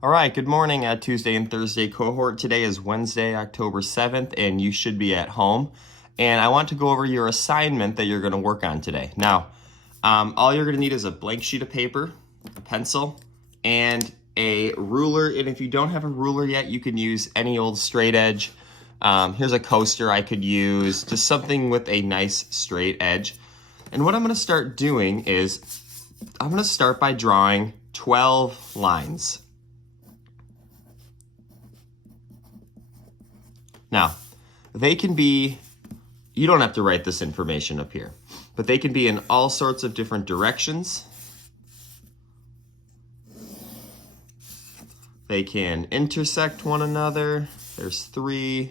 All right, good morning, Tuesday and Thursday cohort. Today is Wednesday, October 7th, and you should be at home. And I want to go over your assignment that you're going to work on today. Now, all you're going to need is a blank sheet of paper, a pencil, and a ruler. And if you don't have a ruler yet, you can use any old straight edge. Here's a coaster I could use, just something with a nice straight edge. And what I'm going to start doing is I'm going to start by drawing 12 lines. Now, they can be, you don't have to write this information up here, but they can be in all sorts of different directions. They can intersect one another. There's 3.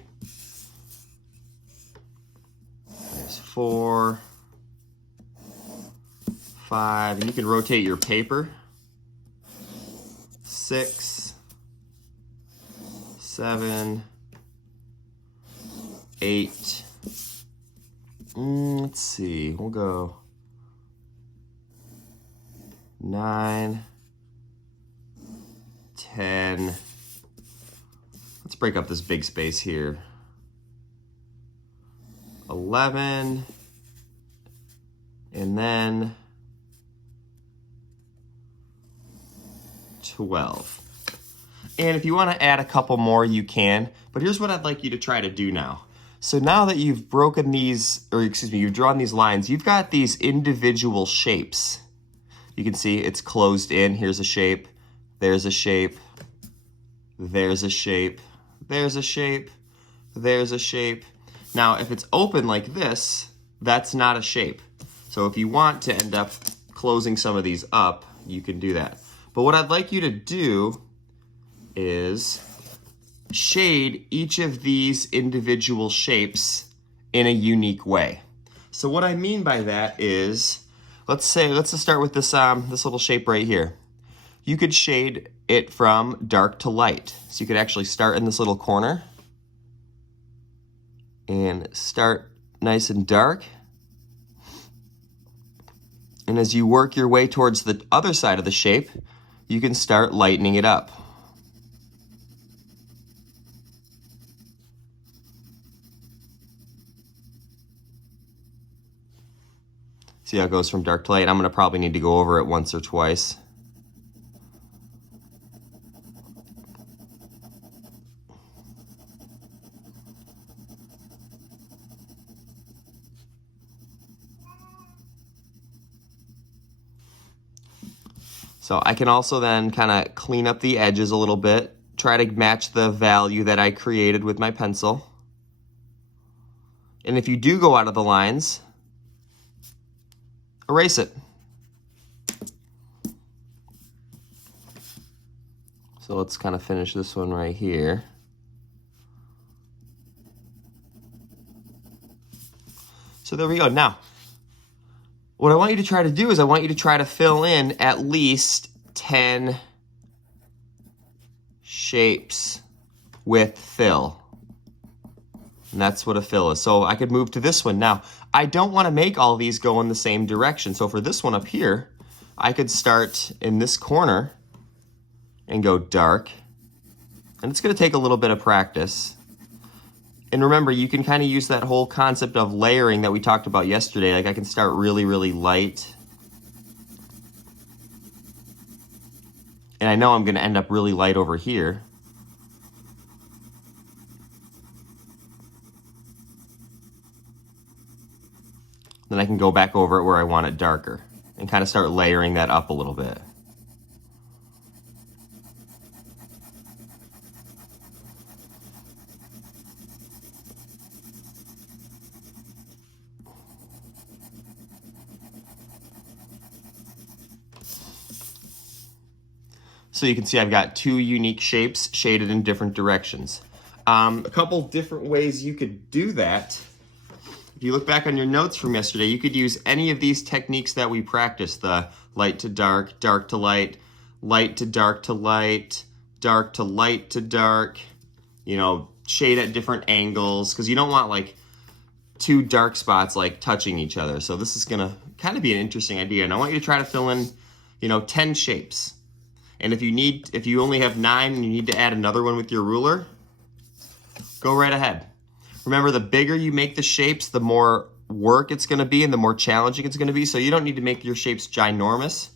There's 4, 5, and you can rotate your paper. 6, 7, 8. Let's see, we'll go 9, 10. Let's break up this big space here. 11, and then 12. And if you want to add a couple more, you can, but here's what I'd like you to try to do now. So now that you've broken these, you've drawn these lines, you've got these individual shapes. You can see it's closed in. Here's a shape, there's a shape, there's a shape, there's a shape, there's a shape. Now, if it's open like this, that's not a shape. So if you want to end up closing some of these up, you can do that. But what I'd like you to do is shade each of these individual shapes in a unique way. So what I mean by that is, let's just start with this little shape right here. You could shade it from dark to light. So you could actually start in this little corner and start nice and dark. And as you work your way towards the other side of the shape, you can start lightening it up. See how it goes from dark to light? I'm going to probably need to go over it once or twice. So I can also then kind of clean up the edges a little bit, try to match the value that I created with my pencil. And if you do go out of the lines, erase it. So let's kind of finish this one right here. So there we go. Now, what I want you to try to do is I want you to try to fill in at least 10 shapes with fill. And that's what a fill is. So I could move to this one. Now, I don't want to make all these go in the same direction. So for this one up here, I could start in this corner and go dark. And it's going to take a little bit of practice. And remember, you can kind of use that whole concept of layering that we talked about yesterday. Like I can start really, really light. And I know I'm going to end up really light over here. Then I can go back over it where I want it darker and kind of start layering that up a little bit. So you can see I've got 2 unique shapes shaded in different directions. A couple different ways you could do that. If you look back on your notes from yesterday, you could use any of these techniques that we practiced, the light to dark, dark to light, light to dark to light, dark to light to dark, shade at different angles, because you don't want like 2 dark spots like touching each other. So this is gonna kind of be an interesting idea. And I want you to try to fill in, 10 shapes. And if you only have 9 and you need to add another one with your ruler, go right ahead. Remember, the bigger you make the shapes, the more work it's going to be and the more challenging it's going to be. So you don't need to make your shapes ginormous.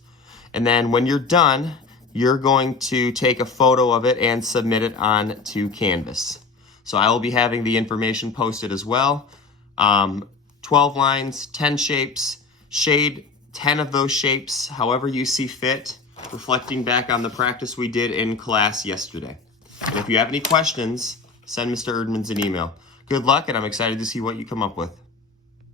And then when you're done, you're going to take a photo of it and submit it on to Canvas. So I will be having the information posted as well. 12 lines, 10 shapes, shade 10 of those shapes, however you see fit, reflecting back on the practice we did in class yesterday. And if you have any questions, send Mr. Erdmans an email. Good luck, and I'm excited to see what you come up with.